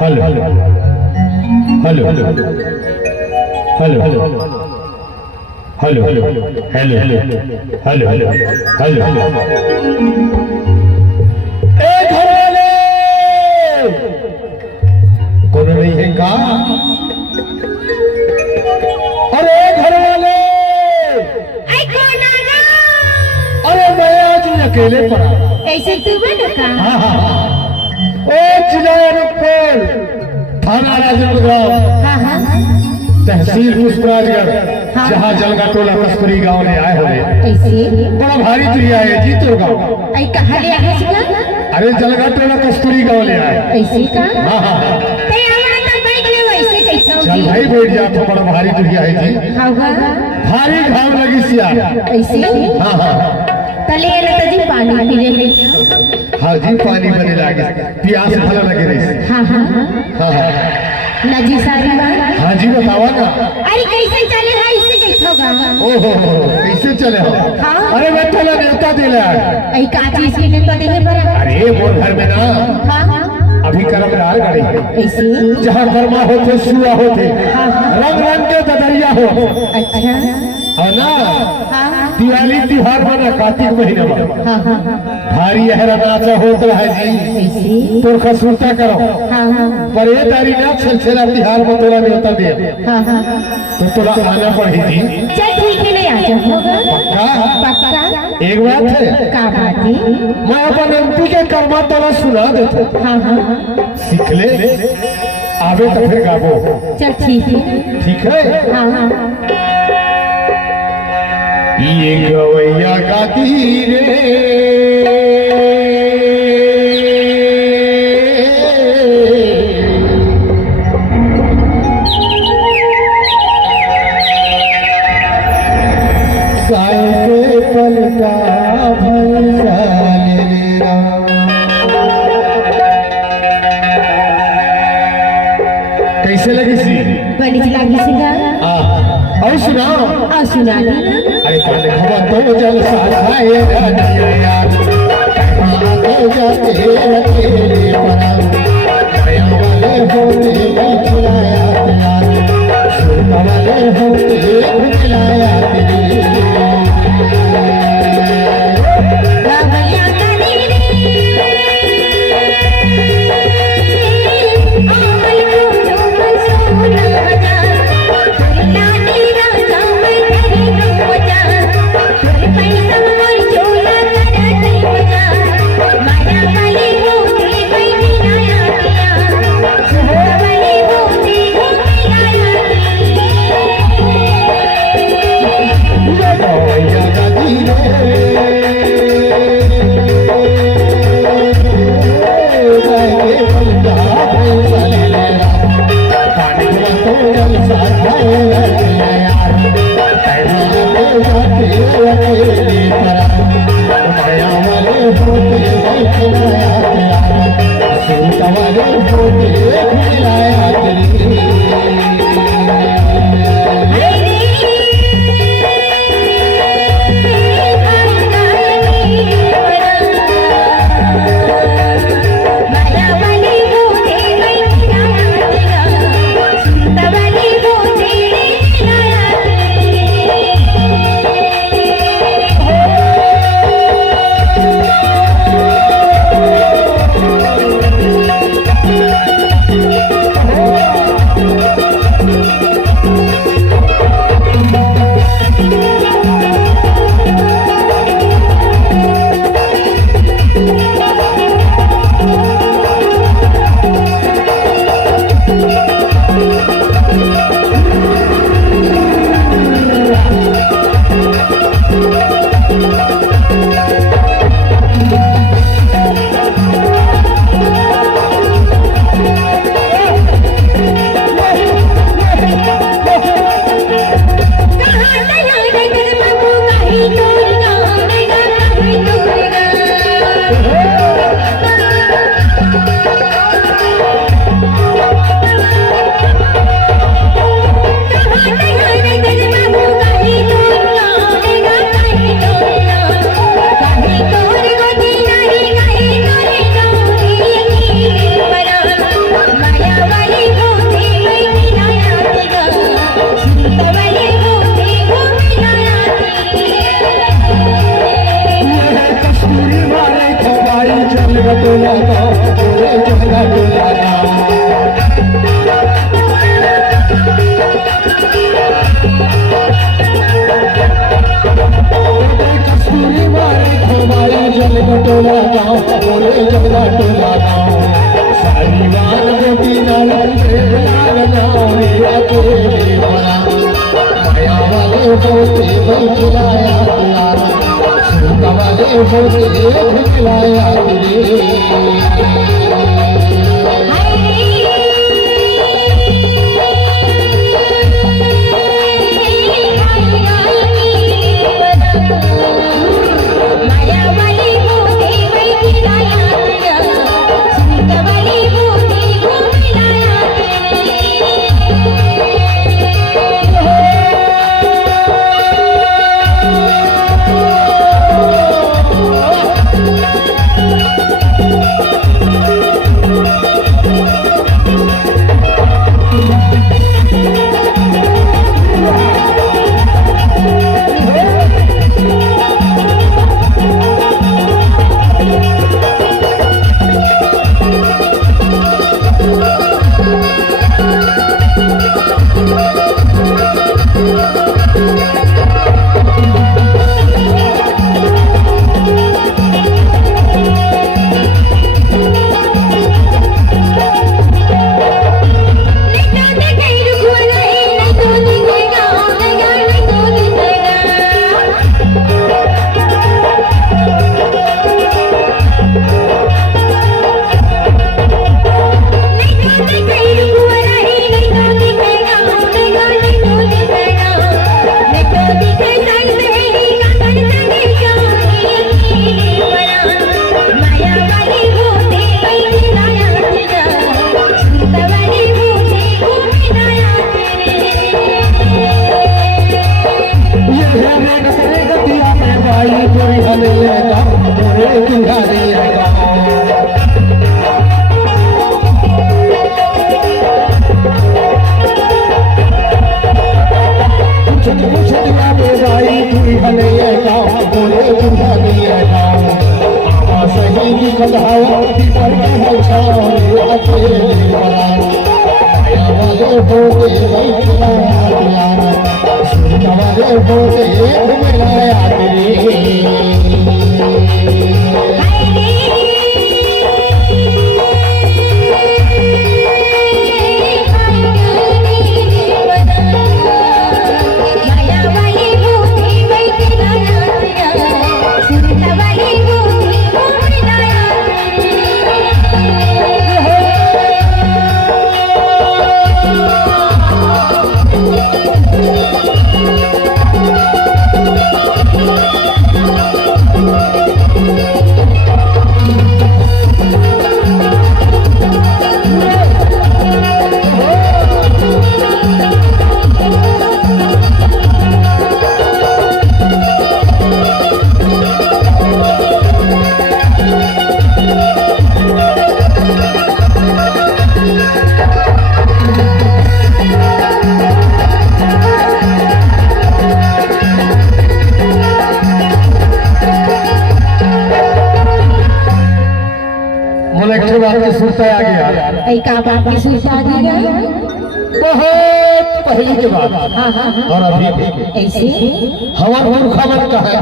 Hello hello hello hello hello hello hello hello hello ए घरवाले कौन नहीं है का? अरे घरवाले अरे मैं आज अकेले पड़ा ऐसे तू बन का? हाँ चिलायनपुर थाना राजनगरगांव तहसील पुष्पराजगढ़ जहाँ जलगा टोला कस्तूरी गांव में आए हुए ऐसे बड़ा भारी तुरिया है जी तो गांव। आई कहाँ ले आए सिका? अरे जलगा टोला कस्तूरी गांव ले आए। ऐसे का? हाँ ते आया तो बैठ ले वैसे कैसा हो? चल भाई बैठ जा तो बड़ा भारी तुरिया है जी। हाँ भारी घाव लगी सिया। ऐसे? हाँ तले ले तो जी पानी पी ले। हाँ जी पानी बने लागे प्यास भला लगे रही। हाँ नजी सारी बात। हाँ जी बतावा ना। अरे कैसे चले है इससे कैसा होगा? ओहो कैसे चले हो? हाँ। अरे मैं चला न्योता दे रहा है। आई काची इसके ने तो देने पर। अरे वो घर में ना हाँ अभी कर्मदार गाड़ी है ऐसे जहाँ कर्मा होते सुआ होते रंग रंग के ददरिया हो। अच्छा है ना हाँ दिवाली त्योहार बना कार्तिक महीने में हाँ भारी यह नाचा होता है जी। ऐसे तो खसूता करो हाँ पर ये तारी ना छलछला तिहार में तोरा न्योता दे तो तोरा आना पड़ी थी। चल ठीक है ले आ जाओ होगा पक्का। एक बात है का बात है? मैं अपन एमपी के कर्मा तोरा सुना देता हाँ सीख ले आवे तो फिर गाबो। चल ठीक है। ठीक है हाँ ये गवैया गाती रे साए के पलटा भैसा लेना। कैसे लगी सी? बड़ी लगी सिंगा और सुनाओ। और सुना दी ना। अरे कल खबर तो जल साए यार तो जाते अकेले परा नया वाले होते खिलाया यार सुन वाले होते खिलाया बाबलिया करी अमल को जो सोना बजा लाडी राजा मैं तेरी को बजा तेरे पैसा मोर चोला करती बजा माया वाली मोती बैठी आया पिया सुहा वाली मोती घूमी आया नारद के लाल जाओ अकेले बड़ा माया वाले होते वही खिलाया यार सूत वाले होते खिलाया बहुत पहले के बाद और अभी ऐसे हमार मूर्खा बनता है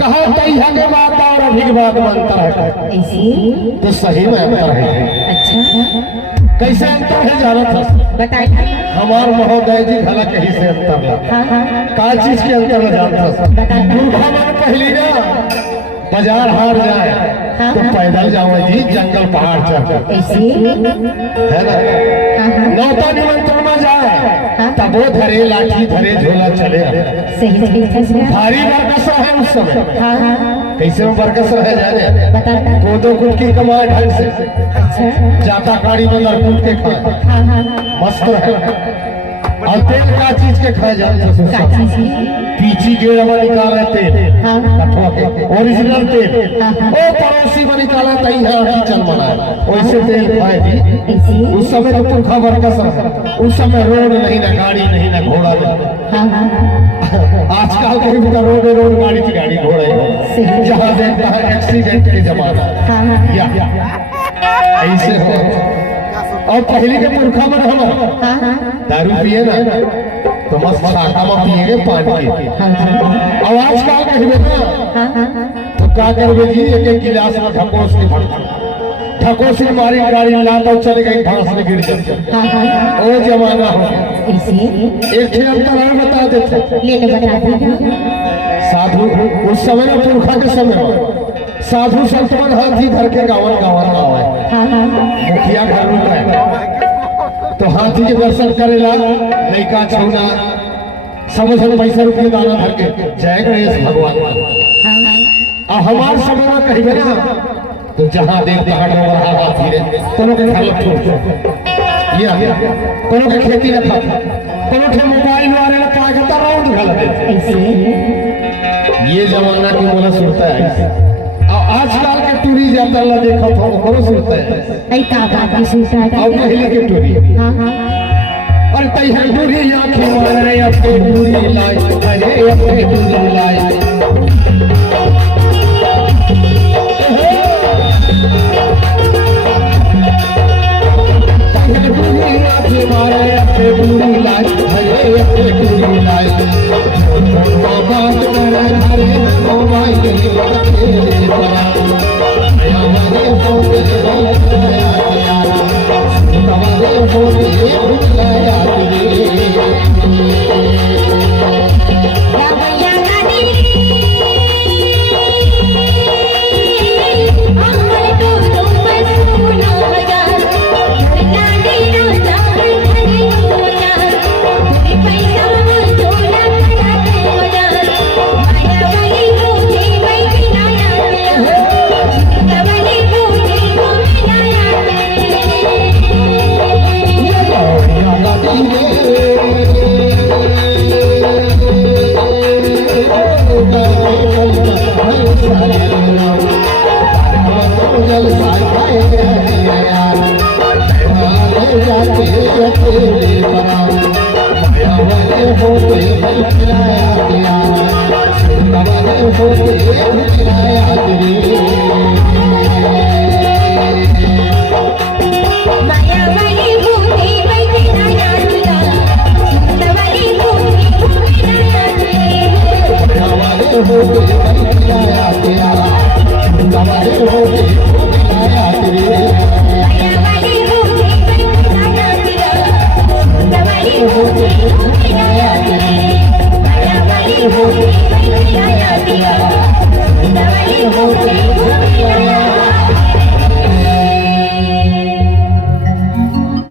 कहा तैया के बाद और अभी के बाद बनता है ऐसे तो सही में अंतर है। अच्छा कैसे अंतर है जाना था बताइए। हमार महोदय जी भला कहीं से अंतर है का चीज के अंतर में जानता था। मूर्खा मन पहली ना बाजार हार जाए तो पैदल जाओ जी जंगल पहाड़ चढ़ ऐसे है ना नौता निमंत्रण में जाए तब वो धरे लाठी धरे झोला चले सही भारी बरकसा है उस समय। कैसे में बरकसा है जाने बताता कोदो कुट की कमाए ढंग से अच्छा जाता काड़ी में लड़कूट के खाए मस्त है और तेल का चीज के खाए जाते पीछी गेड़ में निकाले तेल कठुआ के ओरिजिनल तेल ओ पड़ोसी में निकाला तई है चल बनाए वैसे तेल खाए थी उस समय तो पुरखा बरकस उस समय रोड नहीं ना गाड़ी नहीं ना घोड़ा नहीं। आजकल के का रोड गाड़ी की गाड़ी घोड़ा जहाँ देखता है एक्सीडेंट के जमाना या ऐसे हो। और पहले के पुरखा में हम दारू पिए ना तो मस्त छाका में पिएंगे पानी के आवाज का कहबे ना तो क्या करबे जी एक एक गिलास में ढकोस के भर ठको से मारी गाड़ी लाता चले गई घास में गिर जाते हाँ हाँ वो जमाना हो ऐसे एक ठे अंतर और बता देते ले तो बता दीजिए साधु उस समय में पुरखा के समय में साधु संतवन हाथी धर के गावन गावन गावे हाँ हाँ मुखिया घर रुका है तो हाथी के दर्शन करेला लड़का छौना समझ पैसा रुपये दाना धर के जय गणेश भगवान हाँ हमार समय में कही ना तो जहाँ देख तहाँ डोबरा हाथी रे कोनो के घर लग ये कोनो के खेती न खा कोनो के मोबाइल वाले ने पागता राउंड घल दे ऐसे ये जमाना की मोला सुनता है आजकल के टूरी जाता ला देखा था ओकरो सुनता है ऐ का बात भी सुनता है और पहले के टूरी हाँ हाँ और तई है टूरी आंखें मार रहे अपने टूरी लाई अरे अपने टूरी लाई मारे अपने टूरी लाई अरे अपने टूरी लाई बात कर हरे मोबाइल के बड़ा हमारे होते यार हमारे होते भुलाया रावैया गानी अमर तो बस सुनो हजार लाडी राजा हरे गोजार पैसा चोला कराते मजार माया गई मुझे वही नाया तवली मुझे होते